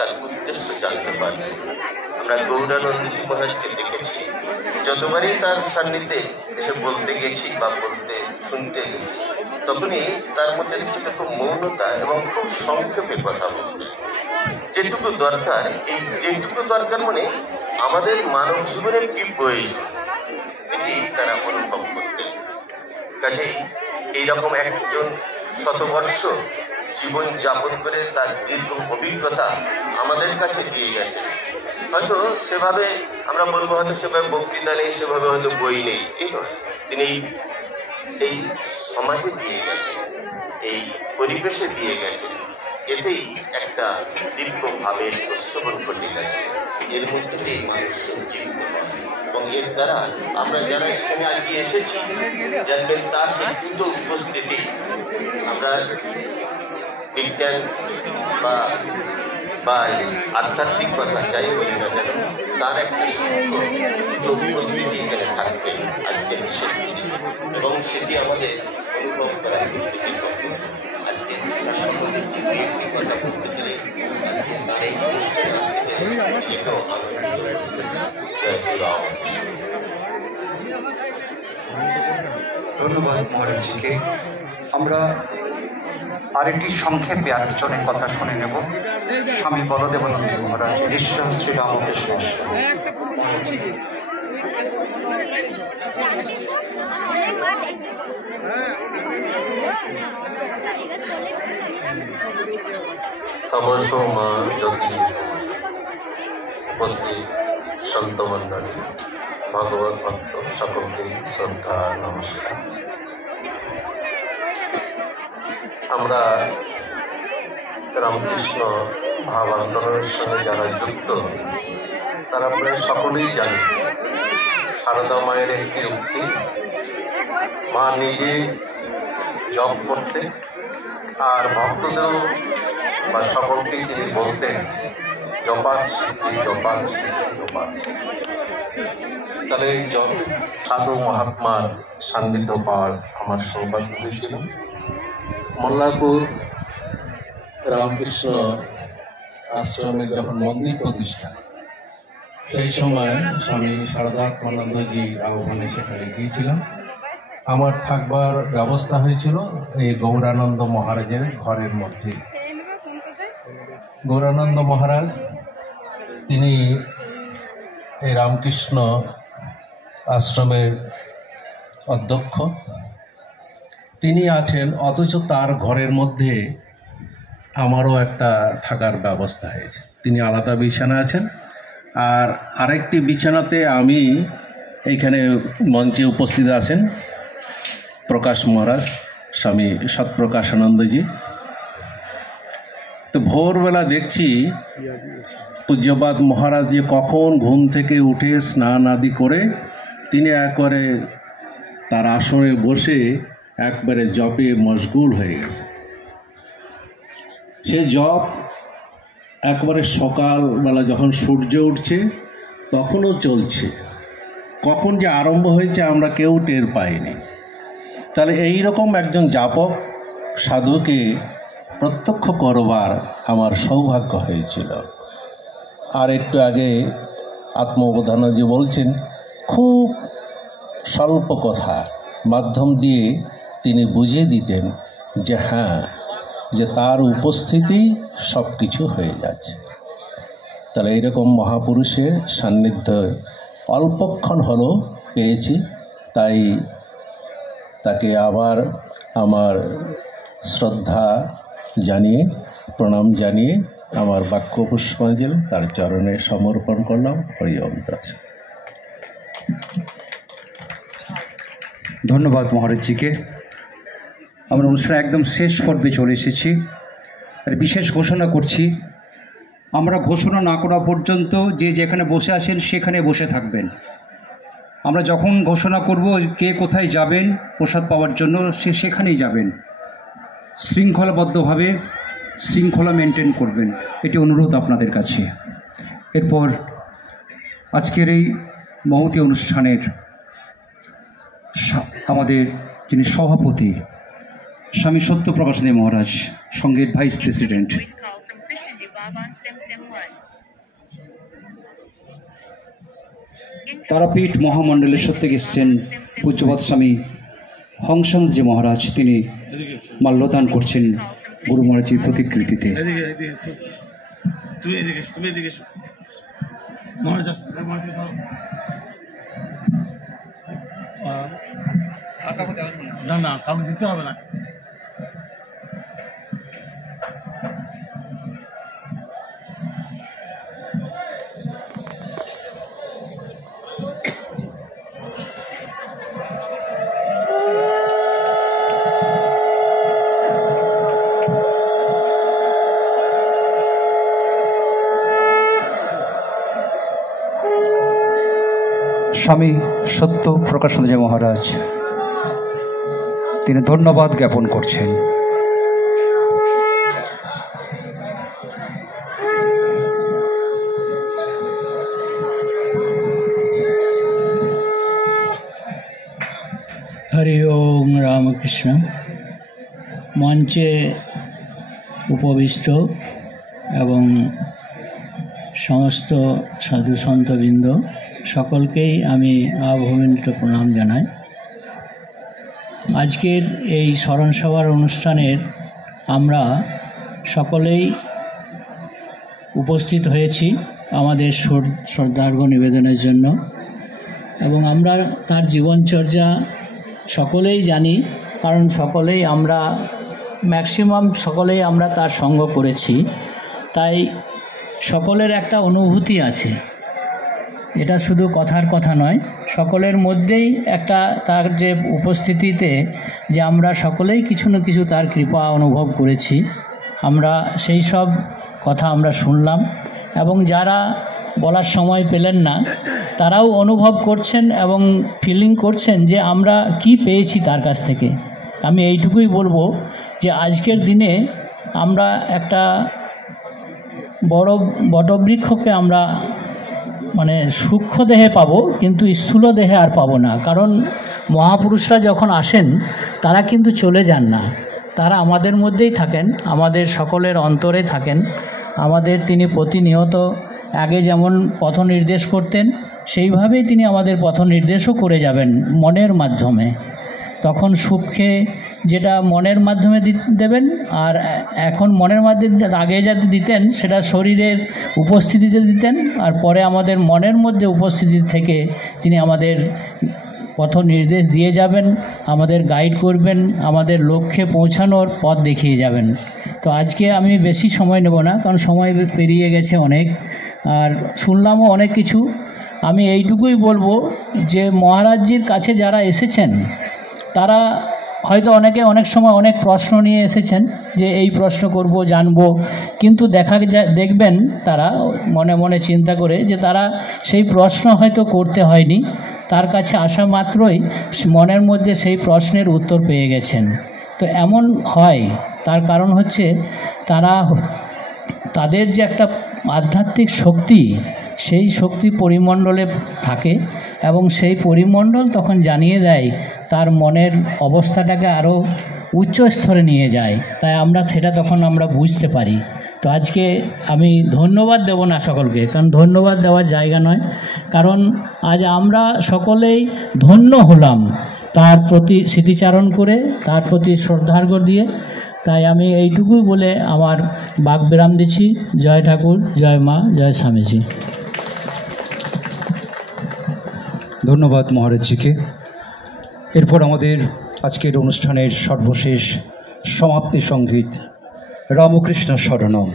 তার উদ্দেশ্য জানতে পারবে। আমরা গৌরানন্দজি মহারাজকে দেখেছি, যতবারই তার সান্নিধ্যে এসে বলতে গেছি বা বলতে শুনতে গেছি, তখনই তার মধ্যে কিছুটা খুব মৌনতা এবং খুব সংক্ষেপে কথা বলতে, যেটুকু দরকার, এই যেটুকু দরকার মানে আমাদের মানব জীবনের কি প্রয়োজন, এটি তারা অনুভব করতেন। কাজেই এইরকম একজন শতবর্ষ জীবন যাপন করে তার দীর্ঘ অভিজ্ঞতা আমাদের কাছে দিয়ে গেছে। হয়তো সেভাবে আমরা বলবো, হয়তো সেভাবে বক্তৃতা নেই, সেভাবে হয়তো বই নেই, এই নয়, তিনি এই সমাজে দিয়ে গেছে, এই পরিবেশে দিয়ে গেছে, এতেই একটা দীর্ঘ ভাবের প্রশ্রবণ ঘটে গেছে। এর মধ্যে দিয়ে মানুষ সঞ্জীবিত হয় এবং এর দ্বারা আমরা যারা এখানে আজকে এসেছি, যাদের তার স্বীকৃত উপস্থিতি, আমরা বিজ্ঞান বা আধ্যাত্মিক কথা যাই বলি না কেন, তার একটা সূক্ষ্ম উপস্থিতি এখানে থাকবে আজকে বিশেষ দিনে, এবং সেটি আমাদের অনুভব করা আজকে তার সম্বন্ধে একটি কথা বলতে গেলে আজকে তার এই ধন্যবাদ মহারাজজিকে। আমরা আরেকটি সংক্ষেপে আরেকজনের কথা শুনে নেব। স্বামী বলদেবানন্দ মহারাজ, ঈশ্বর শ্রীরামকৃষ্ণ। তমসো মা জ্যোতি উপস্থিত সন্তমণ্ডলী, ভগবত ভক্ত সকলকে শ্রদ্ধা নমস্কার। আমরা রামকৃষ্ণ ভাব আন্দোলনের সঙ্গে যারা যুক্ত, তারা প্রায় সকলেই জানে সারদা মায়ের একটি উক্তি, মা নিজে জপ করতে আর ভক্তদেরও বা সকলকেই তিনি বলতেন, জপাত সিদ্ধি, জপাত সিদ্ধি, জপাত। তাহলে সাধু মহাত্মার সান্নিধ্য পাওয়ার আমার সৌভাগ্য হয়েছিল। মল্লারপুর রামকৃষ্ণ আশ্রমের যখন মন্দির প্রতিষ্ঠা, সেই সময় স্বামী শারদাত্মানন্দজির আহ্বানে সেখানে গিয়েছিলাম। আমার থাকবার ব্যবস্থা হয়েছিল এই গৌরানন্দ মহারাজের ঘরের মধ্যে। গৌরানন্দ মহারাজ তিনি এই রামকৃষ্ণ আশ্রমের অধ্যক্ষ, তিনি আছেন, অথচ তার ঘরের মধ্যে আমারও একটা থাকার ব্যবস্থা হয়েছে। তিনি আলাদা বিছানা আছেন, আর আরেকটি বিছানাতে আমি এইখানে মঞ্চে উপস্থিত আছেন প্রকাশ মহারাজ, স্বামী সৎপ্রকাশানন্দজি। তো ভোরবেলা দেখছি পূজ্যপাদ মহারাজ যে কখন ঘুম থেকে উঠে স্নান আদি করে তিনি একবারে তার আসনে বসে একবারে জপে মশগুল হয়ে গেছে। সে জপ একবারে সকালবেলা যখন সূর্য উঠছে তখনও চলছে, কখন যে আরম্ভ হয়েছে আমরা কেউ টের পাইনি। তাহলে এই রকম একজন জাপক সাধুকে প্রত্যক্ষ করবার আমার সৌভাগ্য হয়েছিল। আর একটু আগে আত্মবোধানজি বলছেন, খুব স্বল্প কথা মাধ্যম দিয়ে তিনি বুঝিয়ে দিতেন যে হ্যাঁ, যে তার উপস্থিতি সব কিছু হয়ে যাচ্ছে। তাহলে এইরকম মহাপুরুষের সান্নিধ্য অল্পক্ষণ হলো পেয়েছি, তাই তাকে আবার আমার শ্রদ্ধা জানিয়ে, প্রণাম জানিয়ে আমার বাক্য পুষ্পাঞ্জলি তার চরণে সমর্পণ করলাম। হরি ওম তৎসৎ। ধন্যবাদ মহারাজজিকে। আমরা অনুষ্ঠানে একদম শেষ পর্বে চলে এসেছি। আর বিশেষ ঘোষণা করছি, আমরা ঘোষণা না করা পর্যন্ত যে যেখানে বসে আছেন সেখানে বসে থাকবেন। আমরা যখন ঘোষণা করব কে কোথায় যাবেন প্রসাদ পাওয়ার জন্য, সে সেখানেই যাবেন। শৃঙ্খলাবদ্ধভাবে শৃঙ্খলা মেনটেন করবেন, এটি অনুরোধ আপনাদের কাছে। এরপর আজকের এই মহতী অনুষ্ঠানের আমাদের যিনি সভাপতি স্বামী সত্যপ্রকাশানন্দ মহারাজ, সঙ্গের ভাইস প্রেসিডেন্ট, তারাপীঠ মহামণ্ডলের সত্যি এসছেন পূজ্যপাদ স্বামী হংসানন্দজি মহারাজ। তিনি মাল্যদান করছেন গুরু মহারাজের প্রতিকৃতিতে। না কাউকে দিতে হবে না। স্বামী সত্য প্রকাশানন্দজি মহারাজ তিনি ধন্যবাদ জ্ঞাপন করছেন। হরি ওম রামকৃষ্ণ। মঞ্চে উপবিষ্ট এবং সমস্ত সাধু সন্তবৃন্দ সকলকেই আমি আভূমিত প্রণাম জানাই। আজকের এই স্মরণ সভার অনুষ্ঠানের আমরা সকলেই উপস্থিত হয়েছি আমাদের শ্রদ্ধার্ঘ্য নিবেদনের জন্য, এবং আমরা তার জীবনচর্যা সকলেই জানি, কারণ সকলেই আমরা ম্যাক্সিমাম সকলেই আমরা তার সঙ্গ করেছি। তাই সকলের একটা অনুভূতি আছে, এটা শুধু কথার কথা নয়, সকলের মধ্যেই একটা তার যে উপস্থিতিতে যে আমরা সকলেই কিছু না কিছু তার কৃপা অনুভব করেছি। আমরা সেই সব কথা আমরা শুনলাম, এবং যারা বলার সময় পেলেন না তারাও অনুভব করছেন এবং ফিলিং করছেন যে আমরা কি পেয়েছি তার কাছ থেকে। আমি এইটুকুই বলবো যে আজকের দিনে আমরা একটা বড় বটবৃক্ষকে আমরা মানে সূক্ষ্ম দেহে পাবো, কিন্তু স্থূল দেহে আর পাবো না। কারণ মহাপুরুষরা যখন আসেন তারা কিন্তু চলে যান না, তারা আমাদের মধ্যেই থাকেন, আমাদের সকলের অন্তরে থাকেন। আমাদের তিনি প্রতিনিয়ত আগে যেমন পথ নির্দেশ করতেন সেইভাবেই তিনি আমাদের পথ নির্দেশও করে যাবেন মনের মাধ্যমে। তখন সুখে যেটা মনের মাধ্যমে দেবেন, আর এখন মনের মাধ্যমে আগে যাতে দিতেন সেটা শরীরের উপস্থিতিতে দিতেন, আর পরে আমাদের মনের মধ্যে উপস্থিতি থেকে তিনি আমাদের পথ নির্দেশ দিয়ে যাবেন, আমাদের গাইড করবেন, আমাদের লক্ষ্যে পৌঁছানোর পথ দেখিয়ে যাবেন। তো আজকে আমি বেশি সময় নেব না, কারণ সময় পেরিয়ে গেছে অনেক, আর শুনলামও অনেক কিছু। আমি এইটুকুই বলবো যে মহারাজজির কাছে যারা এসেছেন তারা হয়তো অনেকে অনেক সময় অনেক প্রশ্ন নিয়ে এসেছেন যে এই প্রশ্ন করব জানবো, কিন্তু দেখবেন তারা মনে মনে চিন্তা করে যে তারা সেই প্রশ্ন হয়তো করতে হয়নি, তার কাছে আসা মাত্রই মনের মধ্যে সেই প্রশ্নের উত্তর পেয়ে গেছেন। তো এমন হয়, তার কারণ হচ্ছে তাদের যে একটা আধ্যাত্মিক শক্তি, সেই শক্তি পরিমণ্ডলে থাকে, এবং সেই পরিমণ্ডল তখন জানিয়ে দেয় তার মনের অবস্থাটাকে আরও উচ্চ স্তরে নিয়ে যায়। তাই আমরা সেটা তখন আমরা বুঝতে পারি। তো আজকে আমি ধন্যবাদ দেব না সকলকে, কারণ ধন্যবাদ দেওয়ার জায়গা নয়, কারণ আজ আমরা সকলেই ধন্য হলাম তার প্রতি স্মৃতিচারণ করে, তার প্রতি শ্রদ্ধার্ঘ্য দিয়ে। তাই আমি এইটুকুই বলে আমার বাগবিরাম দিচ্ছি। জয় ঠাকুর, জয় মা, জয় স্বামীজি। ধন্যবাদ মহারাজজিকে। এরপর আমাদের আজকের অনুষ্ঠানের সর্বশেষ সমাপ্তি সঙ্গীত রামকৃষ্ণ শরণম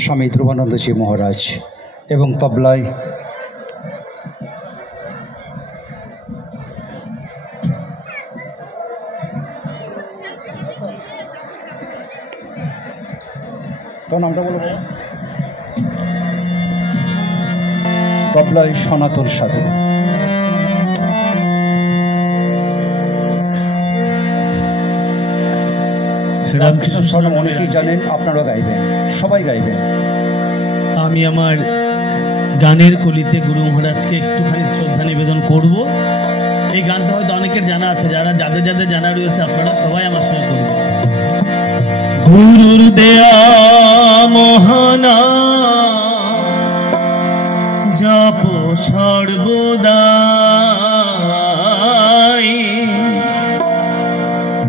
স্বামী ধ্রুবানন্দজি মহারাজ, এবং তবলায় নামটা বলব, তবলায় সনাতন সাধু। রামকৃষ্ণ শরণম অনেকেই জানেন, আপনারা গাইবেন, সবাই গাইবেন। আমি আমার গানের কলিতে গুরু মহারাজকে একটুখানি শ্রদ্ধা নিবেদন করব। এই গানটা হয়তো অনেকের জানা আছে, যাদের জানা রয়েছে আপনারা সবাই আমার সঙ্গে করবেন। গুরুর দেয়া মহানা জপ সর্বদাই,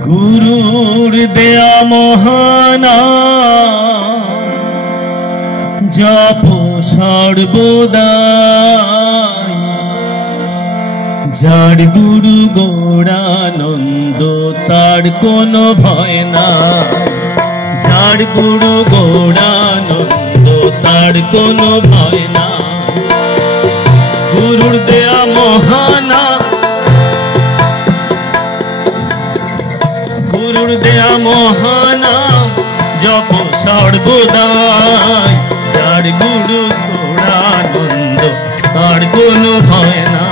গুরুর দেয়া মহানা জপ সর্বদাই। যার গুরু গৌরানন্দ তার কোনো ভয় নাই, যার গুরু গৌরানন্দ তার কোনো ভয় না। গুরুর দেয়া মহানা, গুরুর দেয়া মহানা জপ সর্বদাই। যার গুরু গৌরানন্দ তার কোনো ভয় না।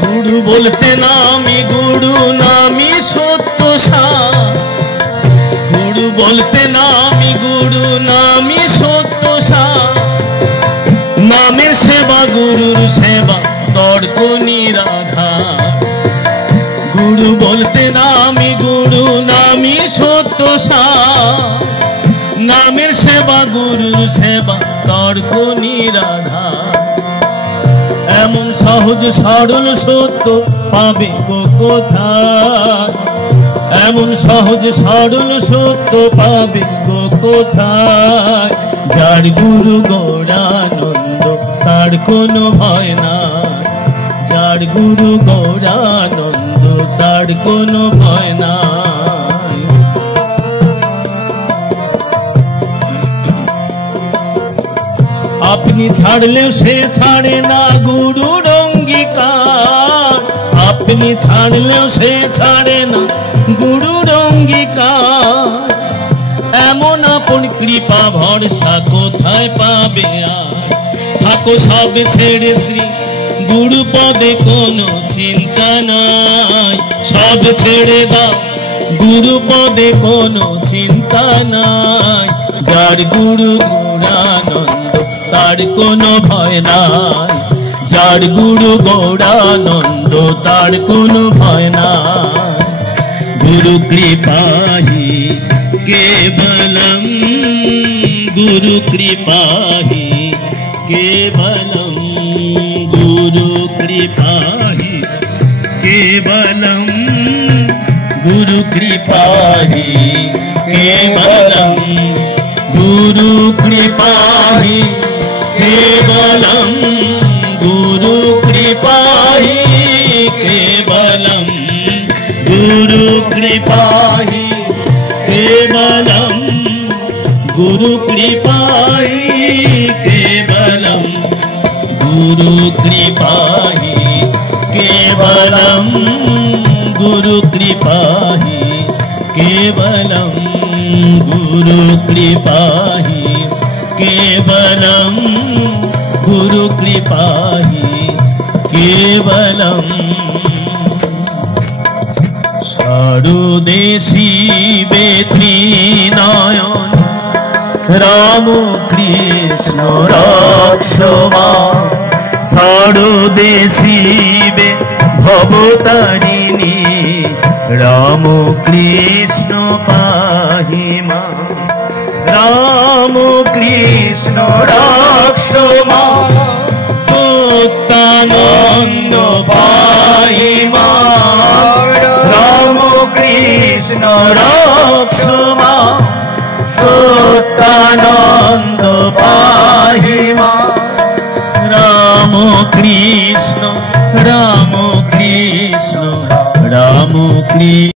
গুরু বলতে নামি গুরু নামি সত্য সার, গুরু বলতে নামি গুরু নামি সত্য সার। নামের সেবা গুরুর সেবা তর্ক নিরাধার। গুরু বলতে নামি গুরু নামি সত্য সার। নামের সেবা গুরুর সেবা তর্ক নিরাধার। এমন সহজ সরল সত্য পাবে কোথায়, এমন সহজ সরল সত্য পাবে কোথায়। যার গুরু গৌরানন্দ তার কোনো ভয় নাই, যার গুরু গৌরানন্দ তার কোনো ভয় নাই। আপনি ছাড়লেও সে ছাড়ে না গুরুর অঙ্গীকার, আপনি ছাড়লেও সে ছাড়ে না গুরুর অঙ্গীকার। এমন আপন কৃপা ভরসা কোথায় পাবে আর। থাকো সব ছেড়ে শ্রী গুরু পদে কোনো চিন্তা নাই, সব ছেড়ে দাও গুরু পদে কোনো চিন্তা নাই। যার গুরু গৌরানন্দ তার কোনো ভয় নাই, যার গুরু গৌরানন্দ তার কোনো ভয় নাই। গুরু কৃপাহি কেবলম, গুরু কৃপাহি কেবলম, গুরু কৃপাহি केवलम, गुरु कृपाहि केवलम, गुरु कृपाहि केवलम, गुरु कृपाहि केवलम, गुरु कृपाहि केवलम, गुरु कृपाहि केवलम, गुरु कृपाहि केवलम, गुरु कृपाहि केवलम, गुरु कृपाहि केवलम, गुरु कृपाहि केवलम। सारुदेशी बेत्रिनयन राम कृष्ण रक्षमान, सारुदेशी बे भवतारिणी राम कृष्ण पाहि मां, राम कृष्ण रक्षमान, सत्यानंद पाहि मां, राम कृष्ण रक्षमान, सत्यानंद पाहि मां, राम कृष्ण राम कृष्ण राम कृष्ण।